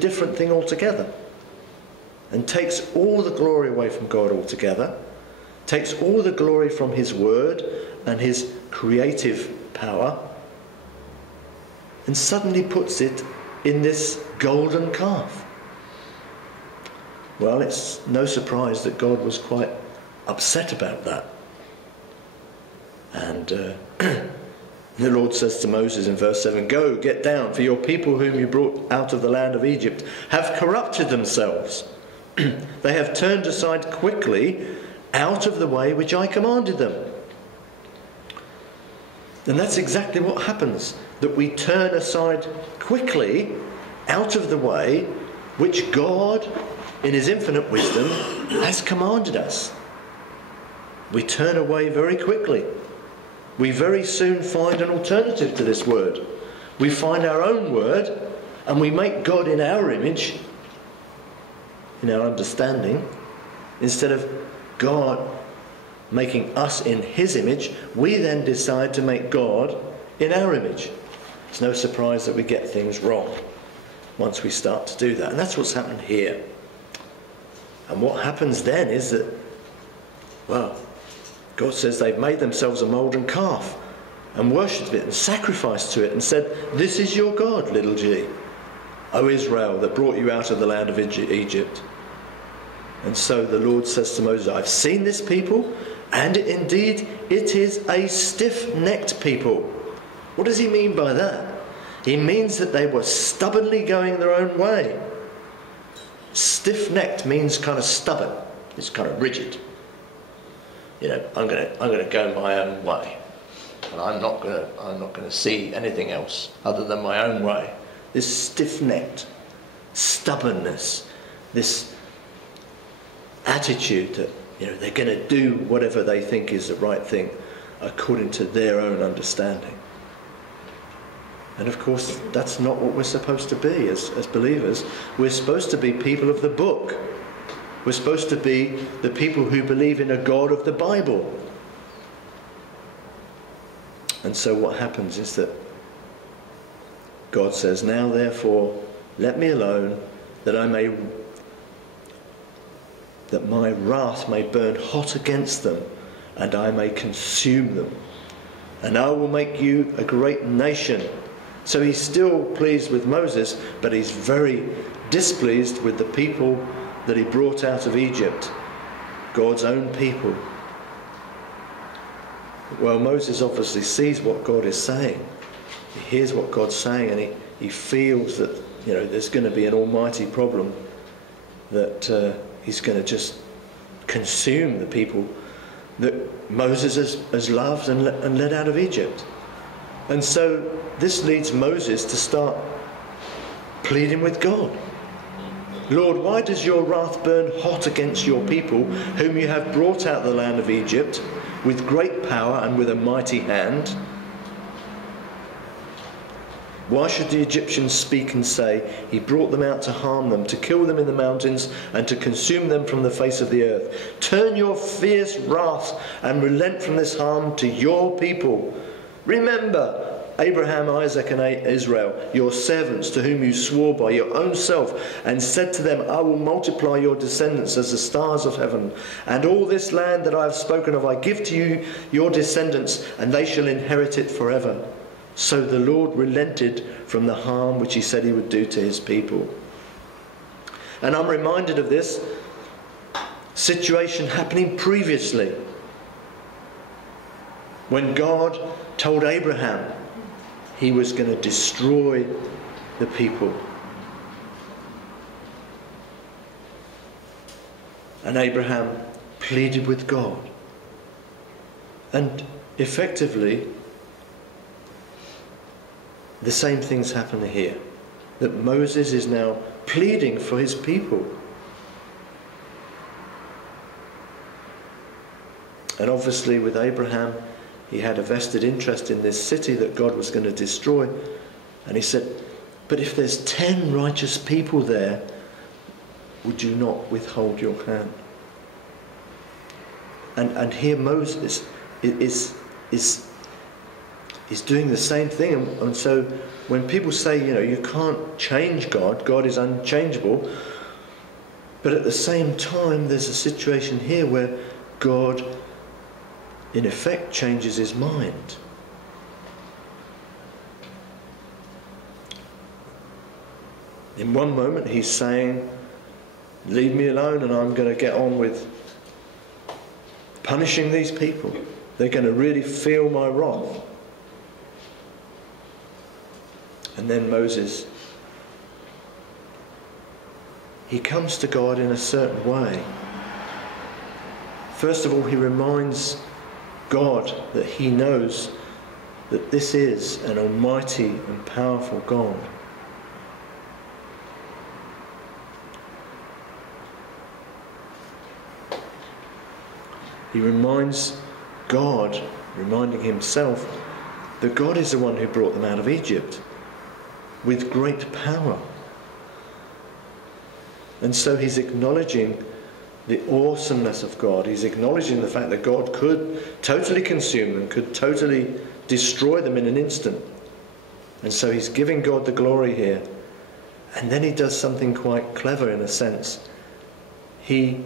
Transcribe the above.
different thing altogether, and takes all the glory away from God altogether, takes all the glory from his word and his creative power, and suddenly puts it in this golden calf. Well, it's no surprise that God was quite upset about that. And the Lord says to Moses in verse 7, "Go, get down, for your people whom you brought out of the land of Egypt have corrupted themselves. They have turned aside quickly out of the way which I commanded them." And that's exactly what happens, that we turn aside quickly out of the way which God, in his infinite wisdom, has commanded us. We turn away very quickly. We very soon find an alternative to this word. We find our own word, and we make God in our image, in our understanding. Instead of God making us in his image, we then decide to make God in our image. It's no surprise that we get things wrong once we start to do that. And that's what's happened here. And what happens then is that, well, God says they've made themselves a molten calf and worshipped it and sacrificed to it and said, "This is your God, little g, O Israel, that brought you out of the land of Egypt." And so the Lord says to Moses, "I've seen this people, and indeed it is a stiff-necked people." What does he mean by that? He means that they were stubbornly going their own way. Stiff-necked means kind of stubborn. It's kind of rigid. You know, I'm going to go my own way, and I'm not going to see anything else other than my own way. This stiff-necked stubbornness, this attitude that, you know, they're going to do whatever they think is the right thing according to their own understanding. And of course, that's not what we're supposed to be as believers. We're supposed to be people of the book. We're supposed to be the people who believe in a God of the Bible. And so what happens is that God says, "Now therefore, let me alone, that my wrath may burn hot against them, and I may consume them. And I will make you a great nation." So he's still pleased with Moses, but he's very displeased with the people that he brought out of Egypt, God's own people. Well, Moses obviously sees what God is saying. He hears what God's saying, and he feels that, you know, there's going to be an almighty problem, that he's going to just consume the people that Moses has loved and led out of Egypt. And so this leads Moses to start pleading with God. "Lord, why does your wrath burn hot against your people, whom you have brought out of the land of Egypt with great power and with a mighty hand? Why should the Egyptians speak and say, 'He brought them out to harm them, to kill them in the mountains, and to consume them from the face of the earth'? Turn your fierce wrath and relent from this harm to your people. Remember Abraham, Isaac, and Israel, your servants, to whom you swore by your own self, and said to them, 'I will multiply your descendants as the stars of heaven. And all this land that I have spoken of I give to you, your descendants, and they shall inherit it forever.' So the Lord relented from the harm which he said he would do to his people." And I'm reminded of this situation happening previously, when God told Abraham he was going to destroy the people. And Abraham pleaded with God. And effectively, the same things happen here. That Moses is now pleading for his people. And obviously with Abraham, he had a vested interest in this city that God was going to destroy. And he said, "But if there's 10 righteous people there, would you not withhold your hand?" And here Moses is He's doing the same thing. And so when people say, you can't change God, God is unchangeable, but at the same time there's a situation here where God in effect changes his mind. In one moment he's saying, leave me alone and I'm going to get on with punishing these people. They're going to really feel my wrath. And then Moses, he comes to God in a certain way. First of all, he reminds God that he knows that this is an almighty and powerful God. He reminds God, reminding himself, that God is the one who brought them out of Egypt with great power. And so he's acknowledging the awesomeness of God. He's acknowledging the fact that God could totally consume them, could totally destroy them in an instant. And so he's giving God the glory here. And then he does something quite clever in a sense. He